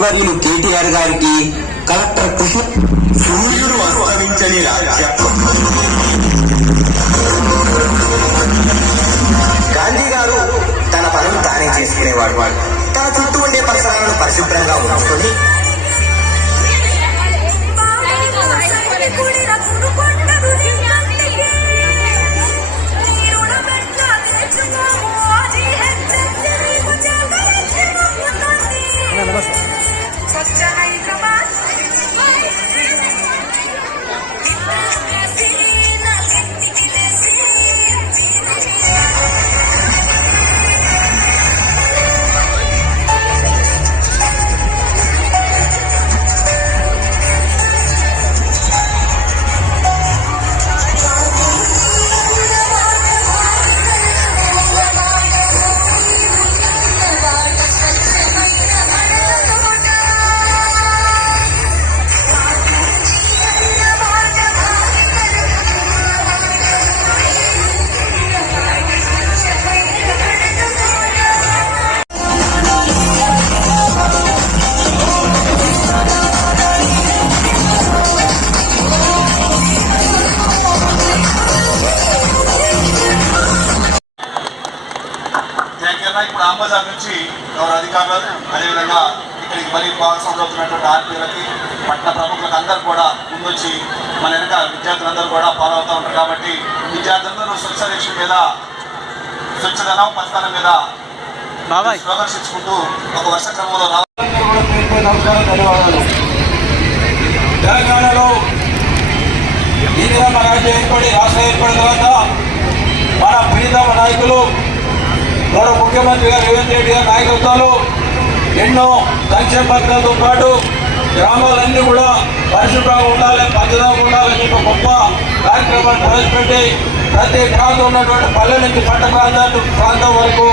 వర్యులు కేటీఆర్ గారికి కలెక్టర్ కృష్ణ సూర్యుడు అస్తమించని రాజ్యం గాంధీ గారు తన పనులు తానే చేసుకునేవాడు. తన చుట్టూ ఉండే పరిసరాలను పరిశుభ్రంగా ఉంచుకొని ఇప్పుడు అంబజార్ నుంచి గౌరవ అధికారులు అదేవిధంగా ఇక్కడికి మరీ భాగస్వాములు అవుతున్నటువంటి ఆర్పీలకి పట్టణ ప్రముఖులకు అందరూ కూడా ముందొచ్చి మన వెనక విద్యార్థులందరూ కూడా ఫాలో అవుతూ ఉంటారు. కాబట్టి విద్యార్థులందరూ స్వచ్ఛ మీద స్వచ్ఛదనం పచ్చదనం మీద ప్రదర్శించుకుంటూ ఒక వర్ష క్రమంలో ధన్యవాదాలు. తెలంగాణలో ఈ విధంగా రాష్ట్రం ఏర్పడిన తర్వాత మన ప్రియతమ నాయకులు గౌరవ ముఖ్యమంత్రి గారు రేవంత్ రెడ్డి గారి నాయకత్వంలో ఎన్నో సంక్షేమ పథకాలతో పాటు గ్రామాలన్నీ కూడా పరిశుభ్రంగా ఉండాలి, పచ్చదనంగా ఉండాలని చెప్పి గొప్ప కార్యక్రమాన్ని ప్రవేశపెట్టి ప్రతి ప్రాంతం ఉన్నటువంటి పల్లె నుంచి పట్ట ప్రాంతం వరకు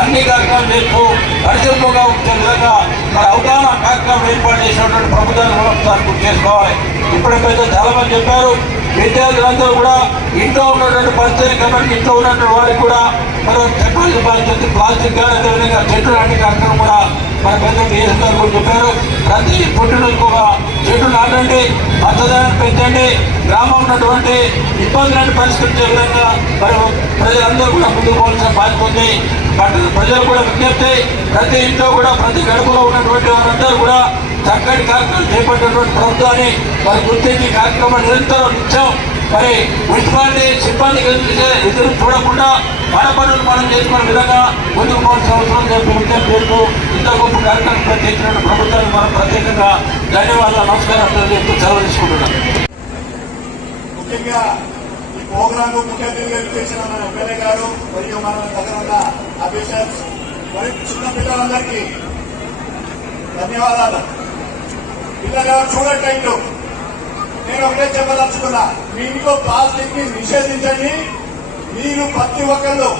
అన్ని కార్యక్రమాలు చేస్తూ పరిశుభ్రంగా ఉంచే విధంగా మరి అవగాహన కార్యక్రమం ఏర్పాటు చేసినటువంటి ప్రభుత్వాన్ని కూడా గుర్తు చేసుకోవాలి. ఇప్పుడైతే చాలా మంది చెప్పారు, విద్యార్థులందరూ కూడా ఇంట్లో ఉన్నటువంటి పరిస్థితి కాబట్టి ఇంట్లో ఉన్నటువంటి వారికి కూడా మనం చట్టాలు బాధ్యత ప్లాస్టిక్ కానీ అదేవిధంగా చెట్లు నాటి కార్యక్రమం కూడా మన పెద్ద డిఎస్ గారు కూడా చెప్పారు. ప్రతి పుట్టినరోజు కూడా చెట్లు నాటండి, పచ్చదనాన్ని పెంచండి, గ్రామం ఉన్నటువంటి ఇబ్బందులను పరిష్కరించే విధంగా మరి ప్రజలందరూ కూడా ముందుకు పోవాల్సిన బాధ్యత ఉంది. ప్రజలు కూడా విజ్ఞప్తి, ప్రతి ఇంట్లో కూడా ప్రతి గడపలో ఉన్నటువంటి వారందరూ కూడా చక్కటి కార్యక్రమం చేపట్టినటువంటి ప్రభుత్వాన్ని మరి గుర్తించి కార్యక్రమం నిరంతరం నిత్యం మరి మున్సిపాలిటీ సిబ్బంది ఎదురు చూడకుండా మన పనులు మనం చేసుకునే విధంగా ముందుకు పోవాల్సిన అవసరం విజ్ఞప్తి చేస్తూ ఇంత గొప్ప కార్యక్రమం చేసినటువంటి ప్రభుత్వానికి మనం ప్రత్యేకంగా ధన్యవాదాలు నమస్కారం చెప్తూ సెలవు తీసుకుంటున్నాం. ముఖ్యంగా ఈ ప్రోగ్రామ్ ముఖ్య అతిథిగా చేసిన మన ఎమ్మెల్యే గారు మరియు మన దగ్గర ఉన్న అఫీషియల్స్ మరియు చిన్న పిల్లలందరికీ ధన్యవాదాలు. పిల్లలు చూడటైండు నేను ఒకటే చెప్పదలుచుకున్నా, మీ ఇంట్లో ప్లాస్టిక్ ని నిషేధించండి. మీరు ప్రతి ఒక్కళ్ళు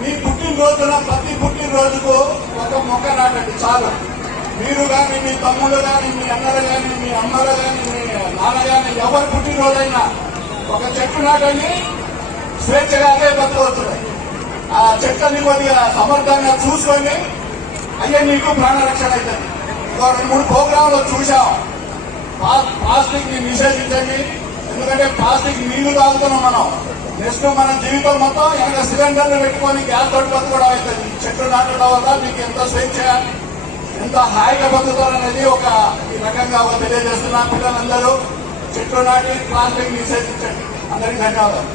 మీ పుట్టినరోజున ప్రతి పుట్టినరోజుకు ఒక మొక్క నాటండి చాలు. మీరు కానీ మీ తమ్ముళ్ళు కానీ మీ అన్నలు కానీ మీ అమ్మలు కానీ మీ నాన్న కానీ ఎవరు పుట్టినరోజైనా ఒక చెట్టు నాటండి. స్వేచ్ఛగా అదే బతకవచ్చు. ఆ చెట్లని కొద్దిగా సమర్థంగా చూసుకొని అయ్యే నీకు ప్రాణరక్షణ అవుతుంది. ఇంకో 2-3 ప్రోగ్రాంలు చూసాం. ప్లాస్టిక్ ని నిషేధించండి, ఎందుకంటే ప్లాస్టిక్ నీళ్లు తాగుతున్నాం మనం. నెక్స్ట్ మన జీవితం మొత్తం వెనక సిలిండర్లు పెట్టుకొని గ్యాస్ తోటి బతుకోవడం అవుతుంది. చెట్లు నాటడం వల్ల మీకు ఎంత స్వేచ్ఛ, ఎంత హాయిగా బతుకుతారనేది ఈ రకంగా తెలియజేస్తున్నా. పిల్లలందరూ చెట్లు నాటి ప్లాస్టిక్ నిషేధించండి. అందరికీ ధన్యవాదాలు.